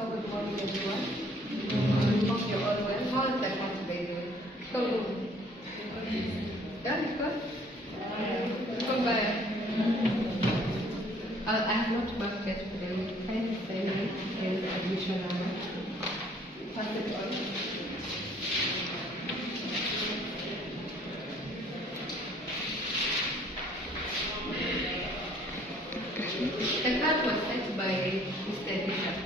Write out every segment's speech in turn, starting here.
So good morning, everyone. Hope you're all well. How is that one today doing? Go. Yeah, it's good. Come by. I have not marked yet for them. Trying to send me in admission number. Pass it on. The card was sent by Mr. Bishop.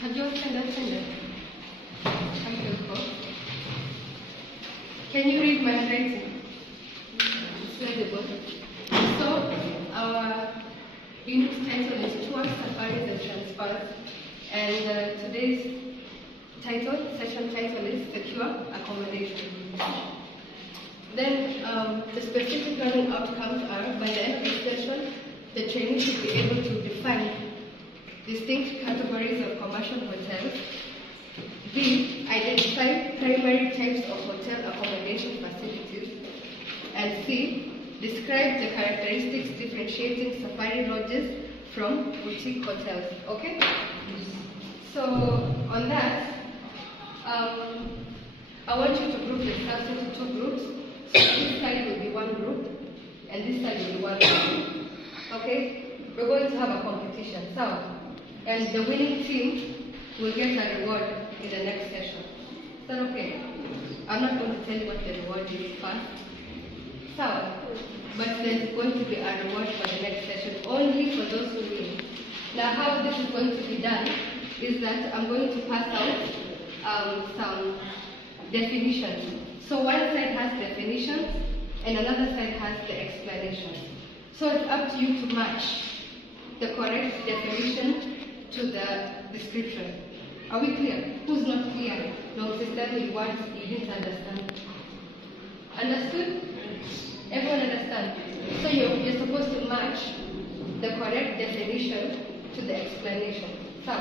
Have you opened that sender? Thank you. Can you read my handwriting? It's legible. So, our unit title is Tours, Safaris and Transfers. And today's session title is Secure Accommodation. Then the specific learning outcomes are, by the end of the session, the trainee should be able to define distinct categories of commercial hotels. B, identify primary types of hotel accommodation facilities. And C, describe the characteristics differentiating safari lodges from boutique hotels. Okay? So, on that, I want you to group the class into two groups. So this side will be one group, and this side will be one group. Okay? We're going to have a competition. So, and the winning team will get a reward in the next session. Is that okay? I'm not going to tell you what the reward is first. So, but there's going to be a reward for the next session, only for those who win. Now how this is going to be done is that I'm going to pass out some definitions. So one side has definitions and another side has the explanations. So it's up to you to match the correct definition to the description. Are we clear? Who's not clear? No, sister, you want, you didn't understand. Understood? Everyone understand? So you're supposed to match the correct definition to the explanation. So,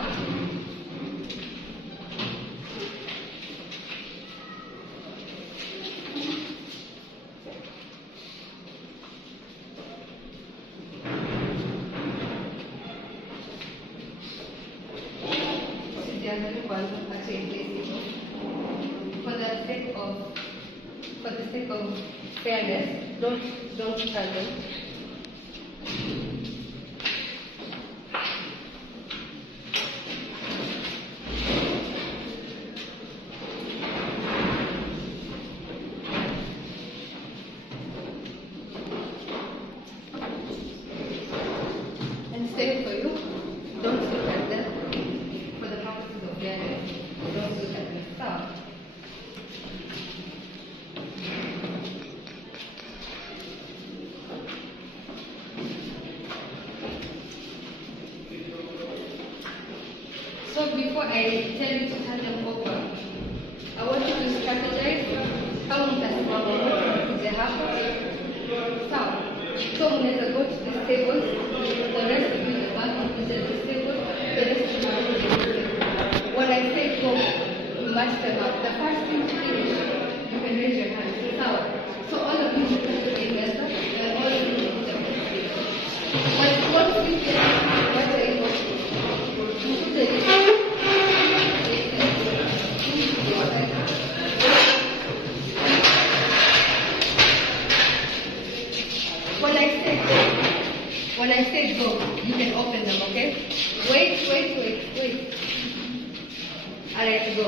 for the sake of fairness, don't struggle. And same for you, don't look at them for the purposes of fairness. Don't look at the stuff. So before I tell you to turn them over, I want you to strategize how mtasimama kuja hapa. Sawa. So mnaweza go to this table, the rest of you in the back of this table, the rest of you in this table. When I say go, you match them up. The first thing to finish, you can raise your hand. Sawa. So all of you will put the together, and all of you will put them together. Once you get what are you going to do? You put the when I say go, you can open them, okay? Wait. Alright, go.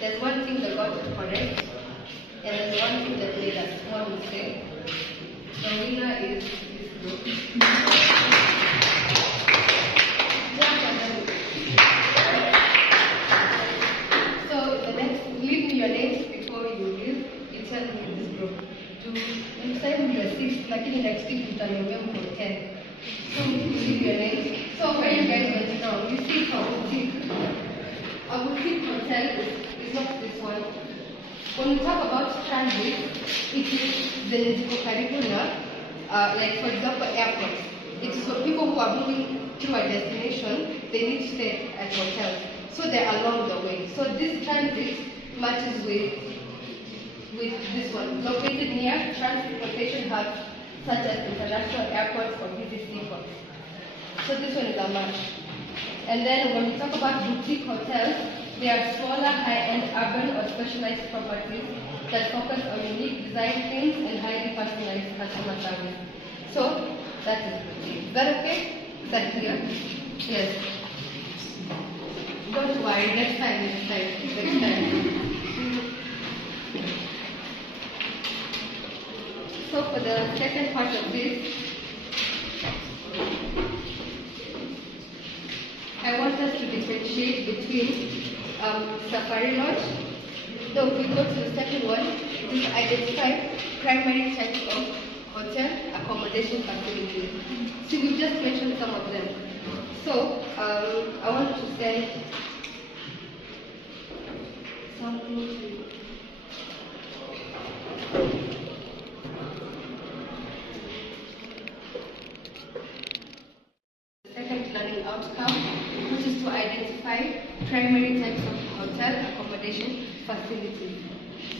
There's one thing that got correct, and there's one thing that made a small mistake. The winner is this group. So the next, leave me your names before you leave. You tell me this group. To send the 6, lakini next week utaniambia mko 10. So you leave your names. So where you guys went from? You see from boutique. A boutique hotel is not this one. When we talk about transit, it is the curricular, like for example airports. It is for people who are moving to a destination, they need to stay at hotels. So they're along the way. So this transit matches with this one, located near transportation hubs such as international airports or busy seaports. So this one is a match. And then when we talk about boutique hotels, they are smaller, high-end urban or specialized properties that focus on unique design themes and highly personalized customer service. So that is boutique. Is that okay? Is that clear? Yes. Don't worry, next time. So for the second part of this, I want us to differentiate between Safari Lodge. So if we go to the second one, we identify primary types of hotel accommodation facilities. So we just mentioned some of them. So I want to send something to second learning outcome, which is to identify primary types of hotel accommodation facilities.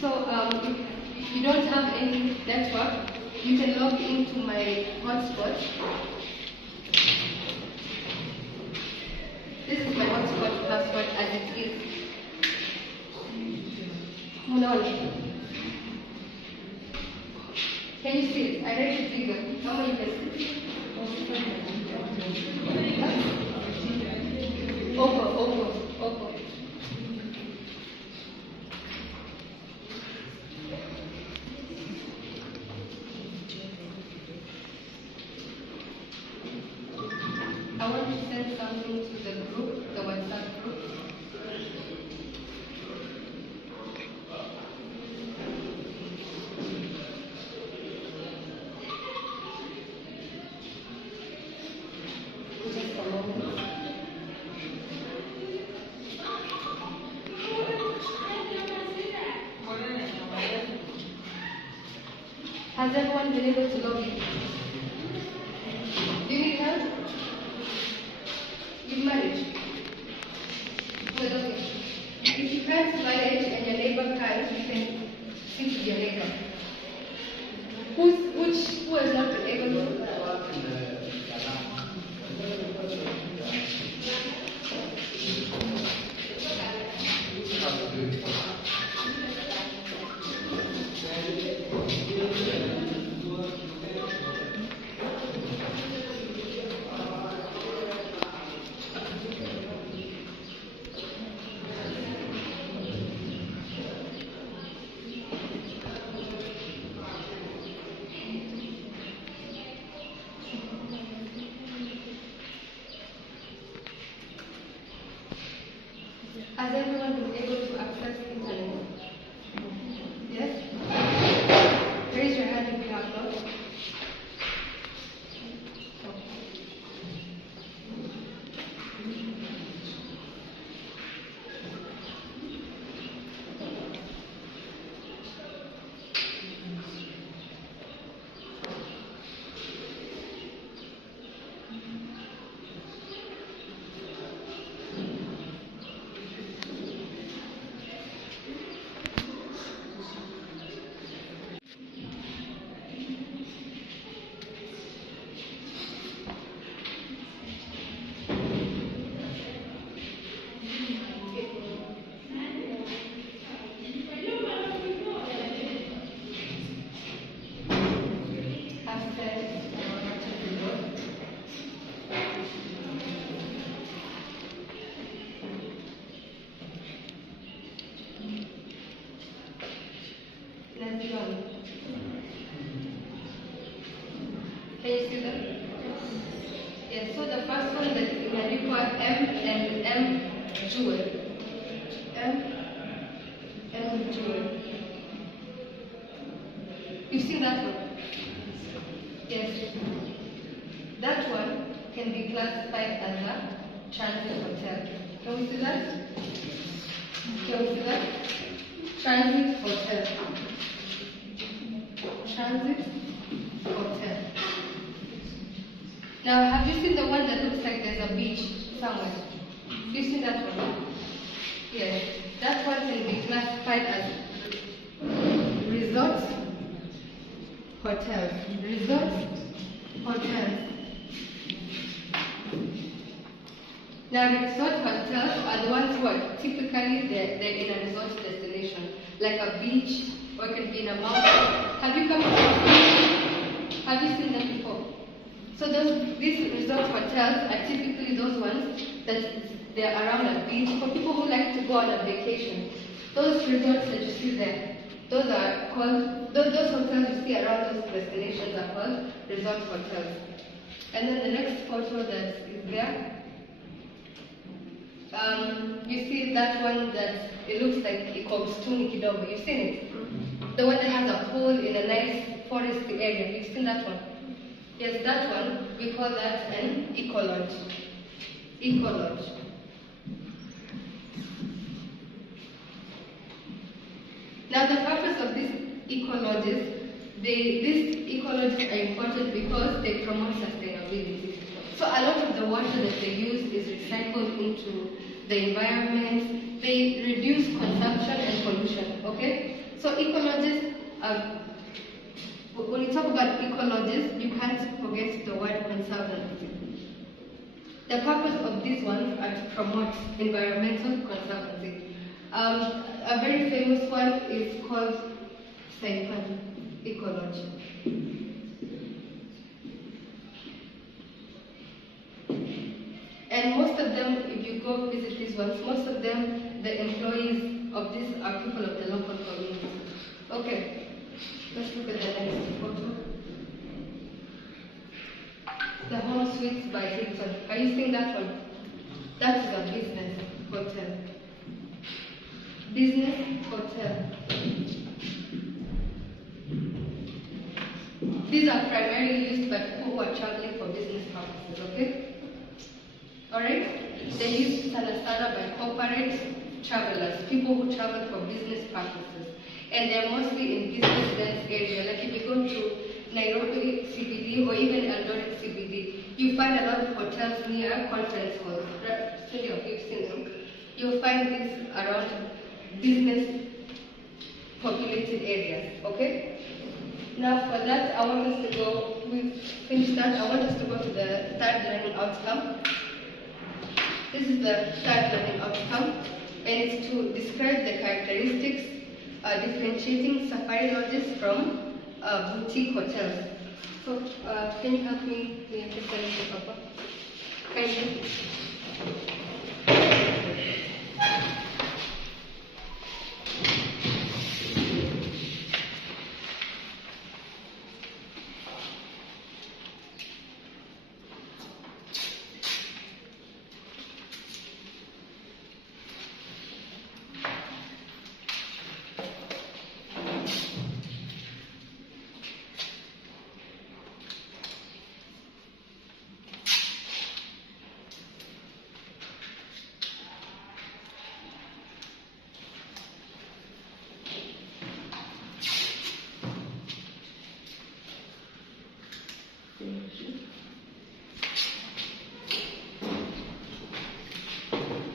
So if you don't have any network, you can log into my hotspot. This is my hotspot password as it is. Can you see it? I read it bigger. How many can see it? Over. I want to send something to the group, the WhatsApp group. Just a moment. Has everyone been able to log in? Do you need help? You've managed? Good, okay. If you can't manage and your neighbor can, you can speak to your neighbor. Who has not been able to? Has everyone been able to access the internet? Yes? Raise your hand if you have not. Let's go. Can you see them? Yes, so the first one that you can require M and M jewel. M jewel. You've seen that one? Yes. That one can be classified as a transit hotel. Can we see that? Can we see that? Transit hotel. Transit hotel. Now, have you seen the one that looks like there's a beach somewhere? Have you seen that one? Yes. That one can be classified classified as resort hotels. Resort hotels. Now, resort hotels are the ones who are typically they're in a resort destination, like a beach, or it can be in a mountain. Have you come across them? Have you seen them before? So these resort hotels are typically those ones that they're around a beach for people who like to go on a vacation. Those resorts that you see there, those are called, those hotels you see around those destinations are called resort hotels. And then the next photo that is there, you see that one that it looks like Ikobstuni Kidogo. You've seen it? The one that has a pool in a nice foresty area. You've seen that one? Yes, that one. We call that an eco-lodge. Eco-lodge. Now the purpose of these eco-lodges, these eco-lodges are important because they promote sustainability. So a lot of the water that they use is recycled into the environment. They reduce consumption and pollution, okay? So eco-lodges, when you talk about eco-lodges, you can't forget the word conservancy. The purpose of these ones are to promote environmental conservancy. A very famous one is called Saipan Eco-Lodge. And most of them, if you go visit these ones, most of them, the employees of these are people of the local community. Okay, let's look at the next photo. The Home Suites by Hilton. Are you seeing that one? That is a business hotel. Business hotel. These are primarily used by people who are traveling for business purposes, okay? Alright? They use Salasala by corporate travelers, people who travel for business purposes. And they're mostly in business dense area. Like if you go to Nairobi CBD or even Eldoret CBD, you find a lot of hotels near conference halls. Studio, you've seen them. You'll find these around business populated areas, okay? Now for that, I want us to go, we've finished that, I want us to go to the third learning outcome. This is the third learning outcome, and it's to describe the characteristics differentiating safari lodges from boutique hotels. So, can you help me present the paper? Kindly.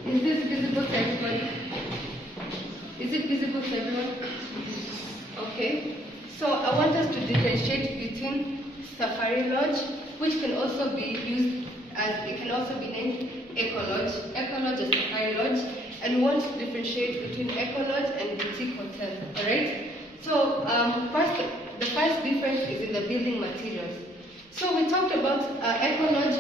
Is this visible to everybody? Is it visible to everyone? Okay. So I want us to differentiate between Safari Lodge, which can also be used as, it can also be named Eco Lodge. Eco Lodge is Safari Lodge, and we want to differentiate between Eco Lodge and boutique hotel. Alright? So the first difference is in the building materials. So we talked about Eco Lodge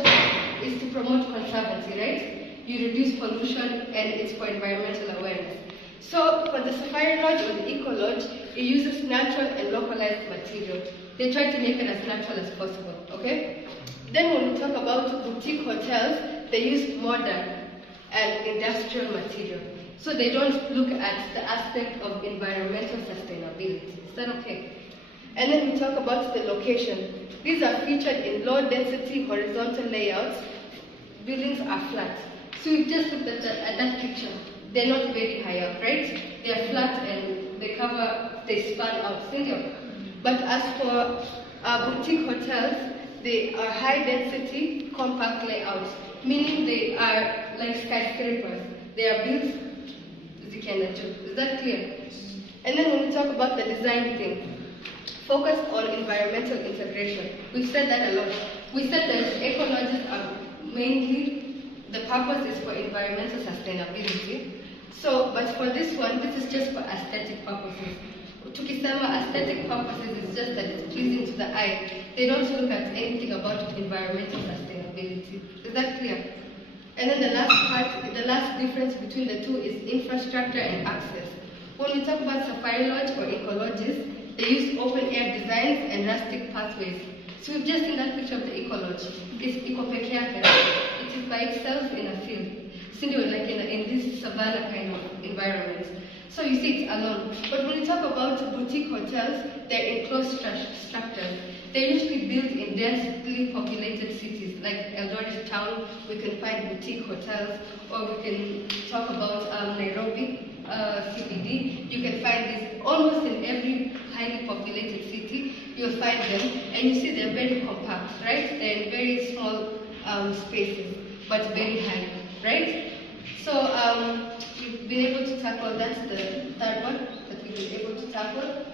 is to promote conservancy, right? You reduce pollution and it's for environmental awareness. So for the Safari Lodge or the Eco Lodge, it uses natural and localized material. They try to make it as natural as possible, okay? Then when we talk about boutique hotels, they use modern and industrial material. So they don't look at the aspect of environmental sustainability. Is that okay? And then we talk about the location. These are featured in low density horizontal layouts. Buildings are flat. So we've just looked at that picture. They're not very high up, right? They are flat and they span out, single. But as for boutique hotels, they are high density, compact layouts, meaning they are like skyscrapers. They are built Is that clear? And then when we talk about the design thing, focus on environmental integration. We've said that a lot. We said that eco-lodges are mainly, the purpose is for environmental sustainability. So, but for this one, this is just for aesthetic purposes. Tukisema aesthetic purposes is just that it's pleasing to the eye. They don't look at anything about environmental sustainability. Is that clear? And then the last part, the last difference between the two is infrastructure and access. When we talk about safari lodge or eco-lodges, they use open-air designs and rustic pathways. So we've just seen that picture of the eco-lodge. It's eco-pekiake. It is by itself in a field. Sindio, like in this savanna kind of environment. So you see it's alone. But when we talk about boutique hotels, they're enclosed structures. They're usually built in densely populated cities, like Eldoret town. We can find boutique hotels, or we can talk about Nairobi, CBD. You can find this almost in every highly populated city. You'll find them, and you see they're very compact, right? They're in very small spaces, but very high, right? So we've been able to tackle, that's the third one that we've been able to tackle.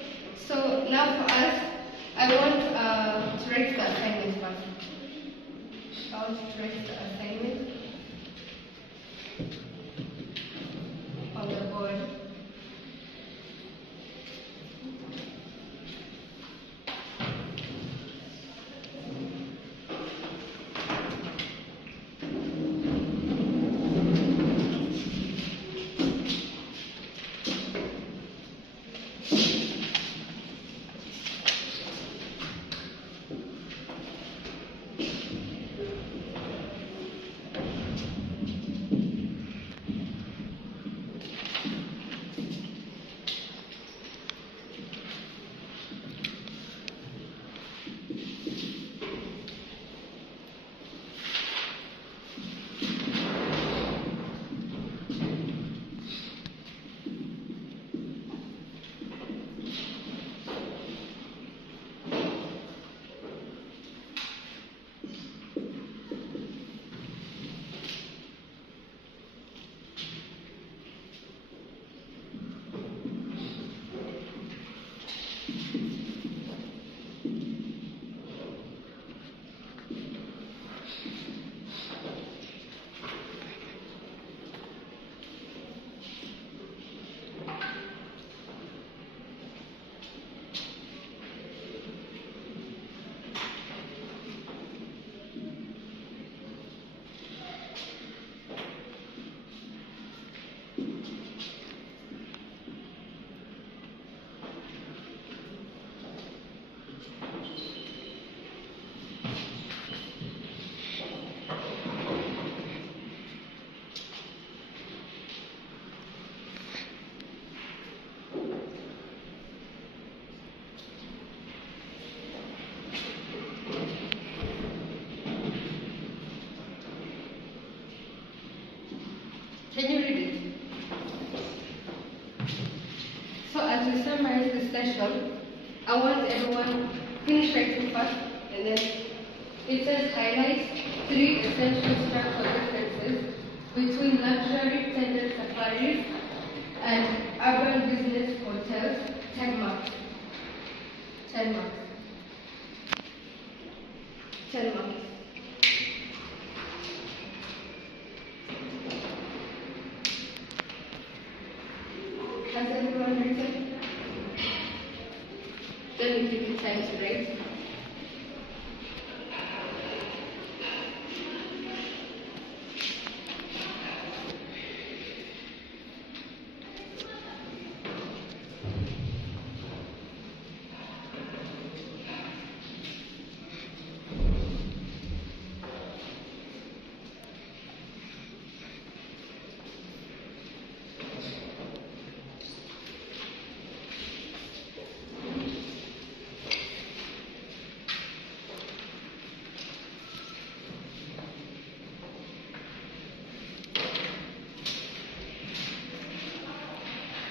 So now for us, I want to write the assignment first. I want to write the assignment on the board. Can you read it? So as we summarize this session, I want everyone finish writing first, and then it says highlight 3 essential structural differences between luxury tenant safaris and urban business hotels. 10 marks. 10 marks. 10 marks. Has everyone written? Then we give you time to write.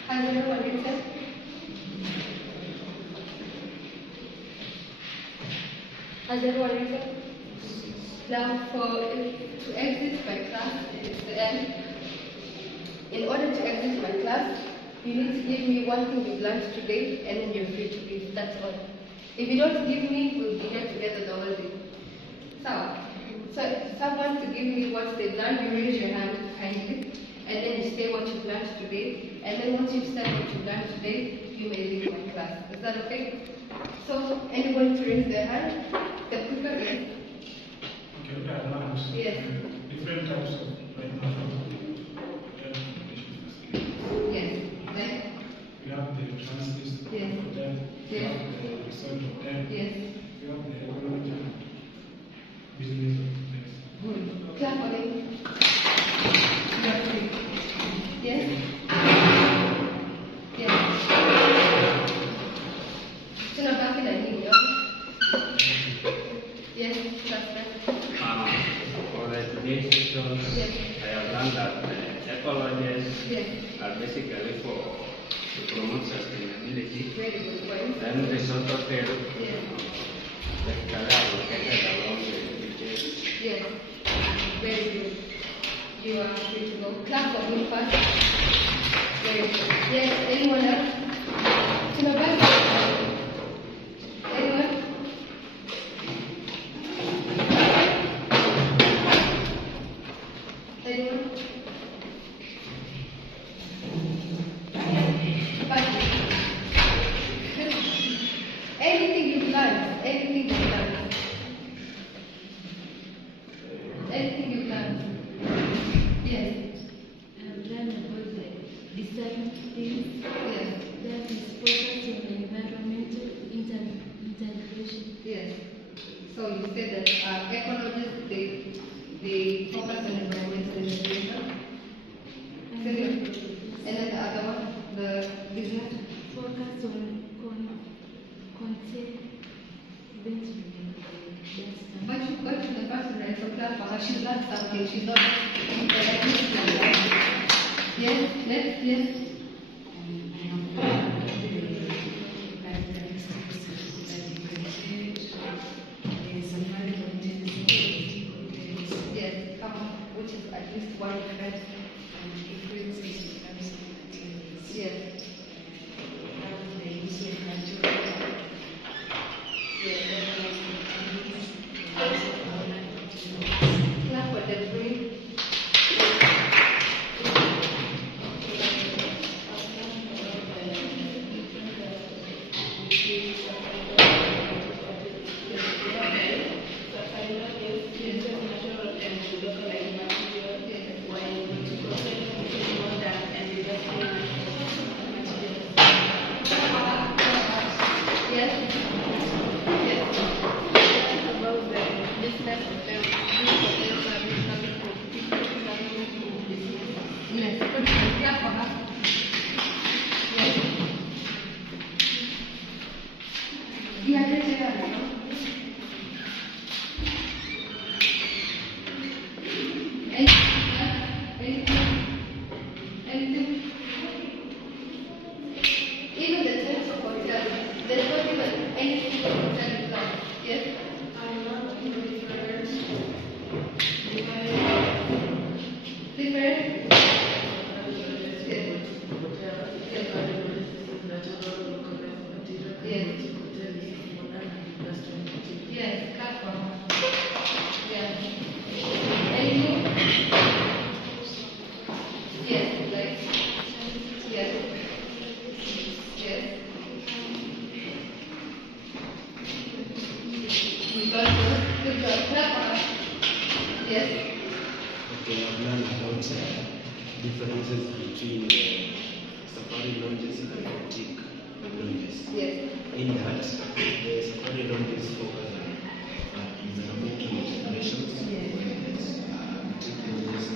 Has everyone written? Has everyone written? Now to exit by class, it's the end. In order to exit my class, you need to give me one thing you've learned today, and then you're free to leave. That's all. If you don't give me, we'll be here together the whole day. So if someone to give me what they've learned, you raise your hand kindly, and then you say what you've learned today, and then once you've said what you've learned today, you may leave my class. Is that okay? So anyone to raise their hand? The quicker is. Okay, we have learned Yes. different types of Yes. Like? we have the transist Yes. of them, we Yes. have the result of them, Yes. we have the ecology business of place. Good. Clap for them. You are free. Yes? Yes. Tunabaki na nini hapo? Yes, that's right. For the today's session, Yes. I have learned that ecologists Yes. are basically for to promote sustainability. Very good point. Then the social care Yes. basically are located along the beaches. Yes. Very good. You are free to go. Clap for him first. Very good. Yes, anyone else? Tunabaki. Anyone? Anyone? But anything you've learned, anything you've learned, anything you've learned. Yes, I've learned about the design things yes, that is focused on environmental integration. yes. So you said that ecologists, they focus on environmental integration. And then the other one, the business. Focus on conservation. But the person right from class for her, she's learned something. She's not. Yes, yes. Yes, come on, which is at least one difference. Yes. Clap for the brain. Yes. Yes. About the business of them. Yes. Good. Clap for her. Yes. You have to say that, no? Anything? Even the types of hotel, there's not even anything for hotel is not. Yes? Different? Yes, clap for her. Yes. Anything? Yes, like, yes. Yes. We got good. Good job. Clap for her. Yes. Okay, I've learned about differences between safari lounges and boutique lounges. Yes. In that, the safari lounges focus on environmental considerations, whereas boutique lounges